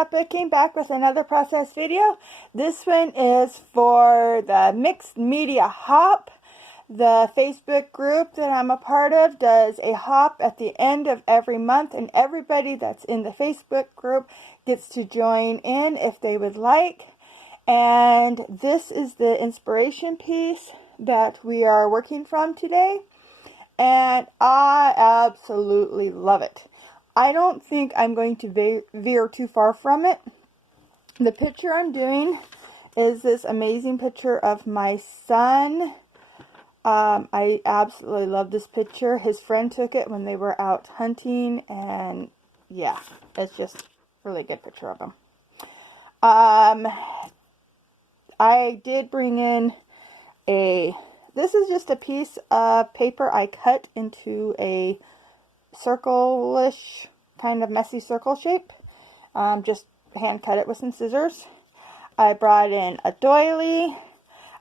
up? I came back with another process video. This one is for the Mixed Media Hop. The Facebook group that I'm a part of does a hop at the end of every month, and everybody that's in the Facebook group gets to join in if they would like. And this is the inspiration piece that we are working from today, and I absolutely love it. I don't think I'm going to veer too far from it. The picture I'm doing is this amazing picture of my son. I absolutely love this picture. His friend took it when they were out hunting, and yeah, it's just a really good picture of him. I did bring in this is just a piece of paper I cut into a circle-ish, kind of messy circle shape. Just hand cut it with some scissors. I brought in a doily.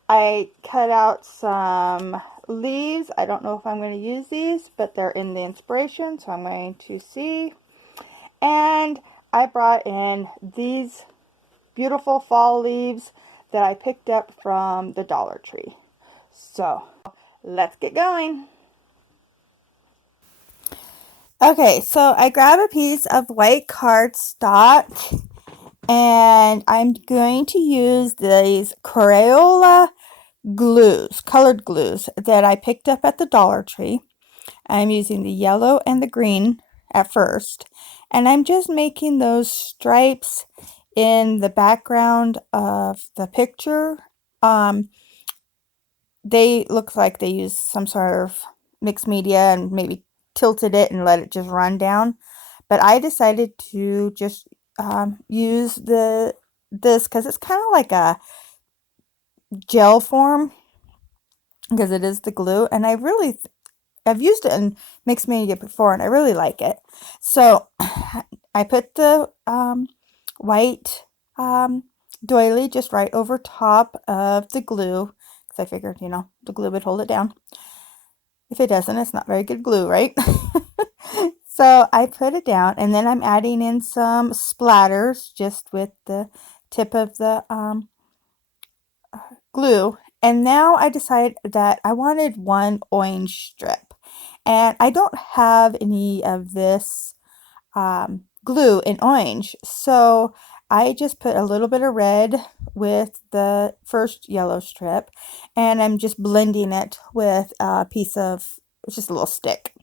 I cut out some leaves. I don't know if I'm going to use these, but they're in the inspiration, so I'm going to see. And I brought in these beautiful fall leaves that I picked up from the Dollar Tree. So, let's get going. Okay, so I grab a piece of white cardstock, and I'm going to use these Crayola glues, colored glues that I picked up at the Dollar Tree. I'm using the yellow and the green at first, and I'm just making those stripes in the background of the picture. They look like they used some sort of mixed media and maybe tilted it and let it just run down. But I decided to just use this because it's kind of like a gel form, because it is the glue, and I've used it in mixed media before, and I really like it. So I put the white doily just right over top of the glue, because I figured, the glue would hold it down. If it doesn't, it's not very good glue, right? So I put it down, and then I'm adding in some splatters just with the tip of the glue. And now I decided that I wanted one orange strip, and I don't have any of this glue in orange, so I just put a little bit of red with the first yellow strip, and I'm just blending it with a piece of, it's just a little stick.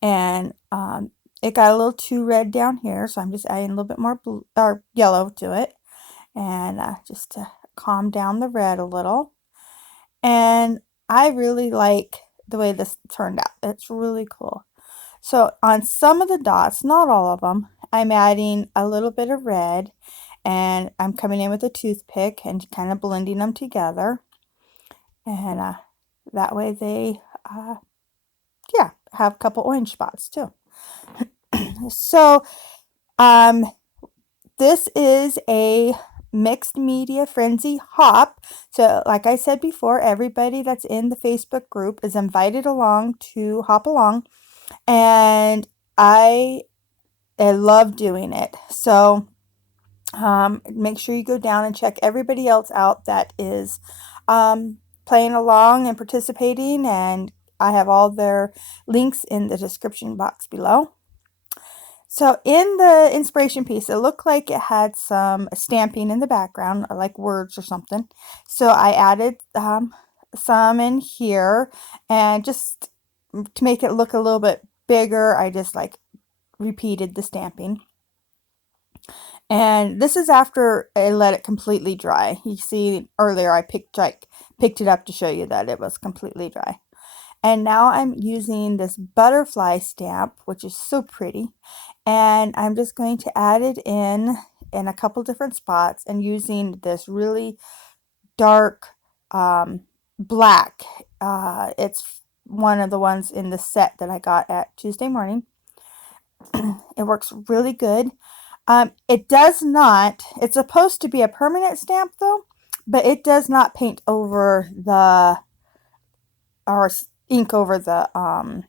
And it got a little too red down here, so I'm just adding a little bit more blue or yellow to it, and just to calm down the red a little. And I really like the way this turned out. It's really cool. So on some of the dots, not all of them, I'm adding a little bit of red, and I'm coming in with a toothpick and kind of blending them together. And that way they, yeah, have a couple orange spots too. So this is a mixed media frenzy hop. So like I said before, everybody that's in the Facebook group is invited along to hop along, and I love doing it. So make sure you go down and check everybody else out that is playing along and participating, and I have all their links in the description box below. So in the inspiration piece, it looked like it had some stamping in the background, like words or something. So I added some in here, and just to make it look a little bit bigger, I just repeated the stamping. And this is after I let it completely dry. You see earlier I picked it up to show you that it was completely dry. And now I'm using this butterfly stamp, which is so pretty, and I'm just going to add it in a couple different spots, and using this really dark black. It's one of the ones in the set that I got at Tuesday morning. It works really good. It does not, it's supposed to be a permanent stamp though, but it does not paint over or ink over the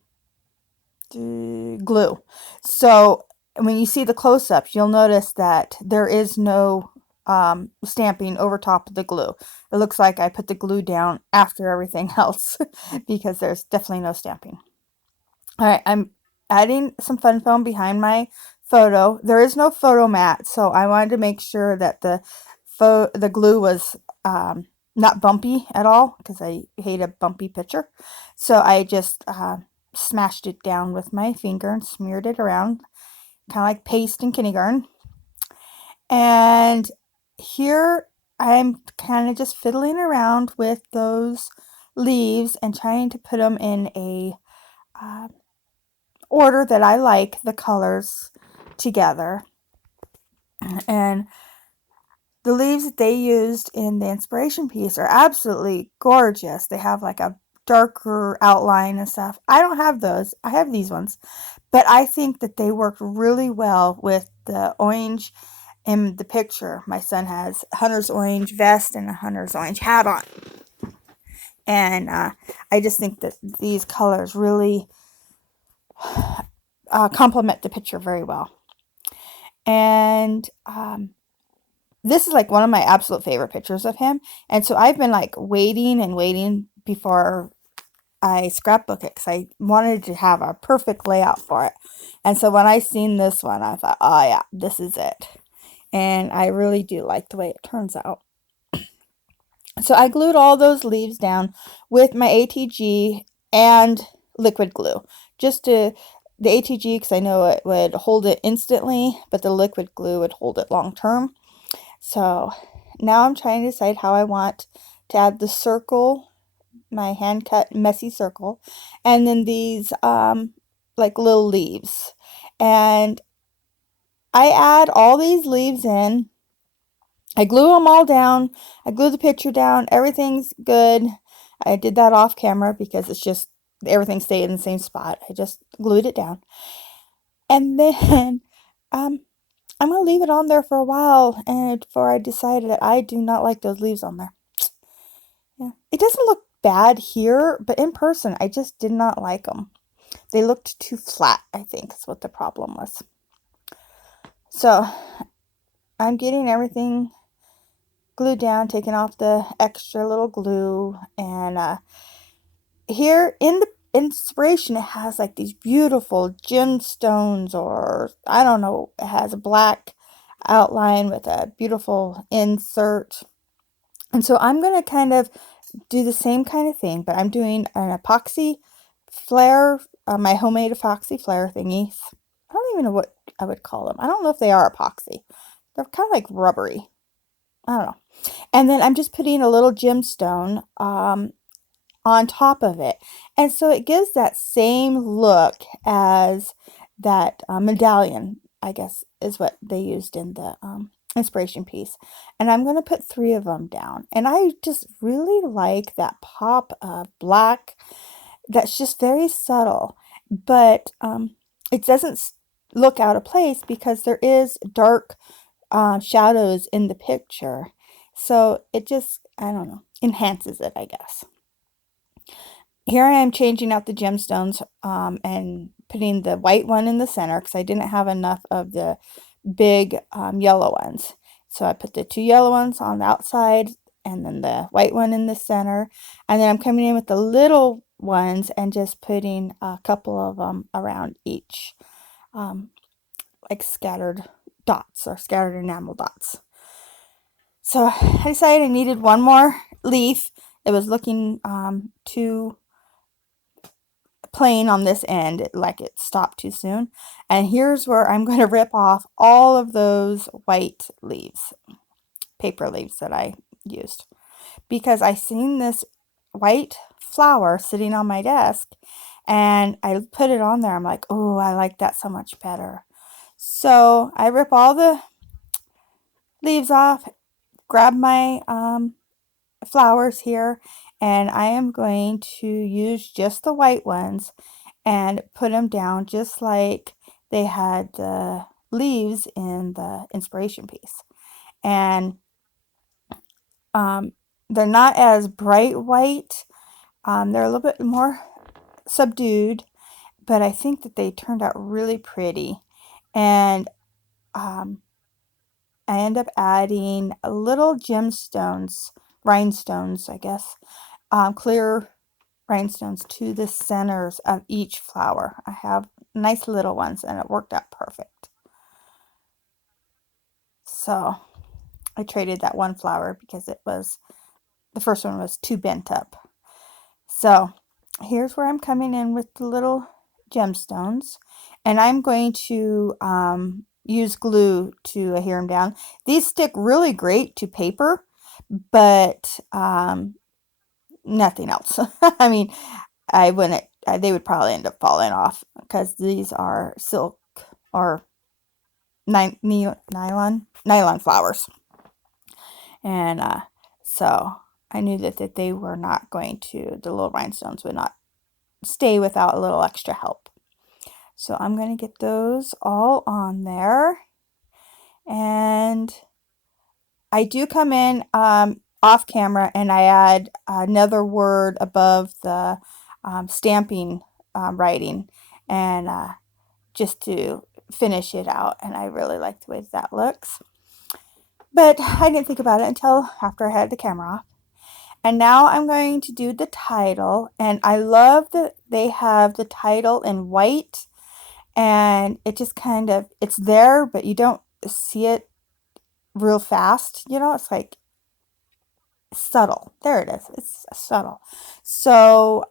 glue. So when you see the close-ups, you'll notice that there is no stamping over top of the glue. It looks like I put the glue down after everything else because there's definitely no stamping. All right, I'm adding some fun foam behind my photo. There is no photo mat, so I wanted to make sure that the glue was not bumpy at all because I hate a bumpy picture. So I just smashed it down with my finger and smeared it around, kind of like paste in kindergarten. And here I'm kind of just fiddling around with those leaves and trying to put them in a order that I like the colors together. And the leaves that they used in the inspiration piece are absolutely gorgeous. They have like a darker outline and stuff. I don't have those. I have these ones. But I think that they worked really well with the orange in the picture. My son has a hunter's orange vest and a hunter's orange hat on. And I just think that these colors really complement the picture very well. And this is like one of my absolute favorite pictures of him. And so I've been like waiting and waiting before I scrapbook it because I wanted to have a perfect layout for it. And so when I seen this one, I thought, oh yeah, this is it. And I really do like the way it turns out. So I glued all those leaves down with my ATG and liquid glue. Just to the ATG because I know it would hold it instantly, but the liquid glue would hold it long term. So now I'm trying to decide how I want to add the circle, my hand cut messy circle, and then these like little leaves. And I add all these leaves in. I glue them all down. I glue the picture down. Everything's good. I did that off camera because it's just everything stayed in the same spot. I just glued it down. And then I'm going to leave it on there for a while and before I decide that I do not like those leaves on there. Yeah. It doesn't look bad here, but in person I just did not like them. They looked too flat, I think is what the problem was. So I'm getting everything glued down, taking off the extra little glue, and here in the inspiration it has like these beautiful gemstones, or I don't know, it has a black outline with a beautiful insert. And so I'm going to kind of do the same kind of thing, but I'm doing an epoxy flare, my homemade epoxy flare thingies. I don't even know what I would call them. I don't know if they are epoxy. They're kind of like rubbery. I don't know. And then I'm just putting a little gemstone on top of it. And so it gives that same look as that medallion, I guess is what they used in the inspiration piece. And I'm going to put 3 of them down. And I just really like that pop of black that's just very subtle. But it doesn't look out of place because there is dark shadows in the picture. So it just, I don't know, enhances it, I guess. Here I am changing out the gemstones and putting the white one in the center because I didn't have enough of the big yellow ones. So I put the 2 yellow ones on the outside and then the white one in the center. And then I'm coming in with the little ones and just putting a couple of them around each, like scattered dots or scattered enamel dots. So I decided I needed one more leaf. It was looking too plain on this end, like it stopped too soon. And here's where I'm going to rip off all of those white leaves, paper leaves that I used, because I seen this white flower sitting on my desk and I put it on there. I'm like, oh, I like that so much better. So I rip all the leaves off, grab my flowers here, and I am going to use just the white ones and put them down just like they had the leaves in the inspiration piece. And they're not as bright white. They're a little bit more subdued, but I think that they turned out really pretty. And I end up adding little gemstones, rhinestones, I guess, clear rhinestones to the centers of each flower. I have nice little ones, and it worked out perfect. So I traded that one flower because the first one was too bent up. So here's where I'm coming in with the little gemstones, and I'm going to use glue to adhere them down. These stick really great to paper, but nothing else. I mean, I wouldn't. They would probably end up falling off because these are silk or nylon flowers, and so I knew that they were not going to. The little rhinestones would not stay without a little extra help. So I'm going to get those all on there, and I do come in off camera and I add another word above the stamping writing, and just to finish it out, and I really like the way that looks. But I didn't think about it until after I had the camera off. And now I'm going to do the title, and I love that they have the title in white, and it just kind of, it's there, but you don't see it real fast. It's like subtle. There it is. It's subtle. So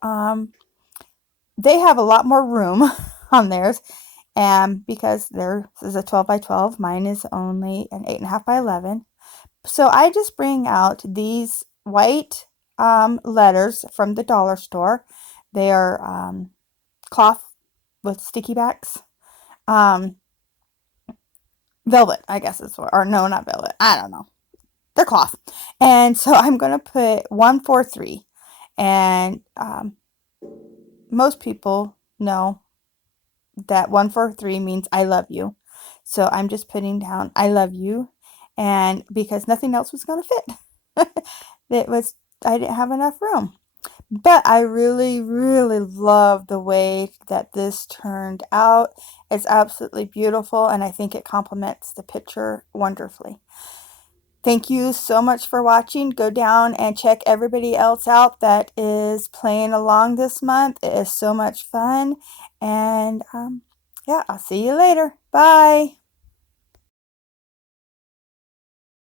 they have a lot more room on theirs, and because theirs is a 12 by 12, mine is only an 8.5 by 11. So I just bring out these white letters from the dollar store. They are cloth with sticky backs. Velvet, I guess is what, or no, not velvet. I don't know. They're cloth. And so I'm going to put 143. And most people know that 143 means I love you. So I'm just putting down I love you. And because nothing else was going to fit, I didn't have enough room. But I really, really love the way that this turned out. It's absolutely beautiful, and I think it complements the picture wonderfully. Thank you so much for watching. Go down and check everybody else out that is playing along this month. It is so much fun. And yeah, I'll see you later. Bye.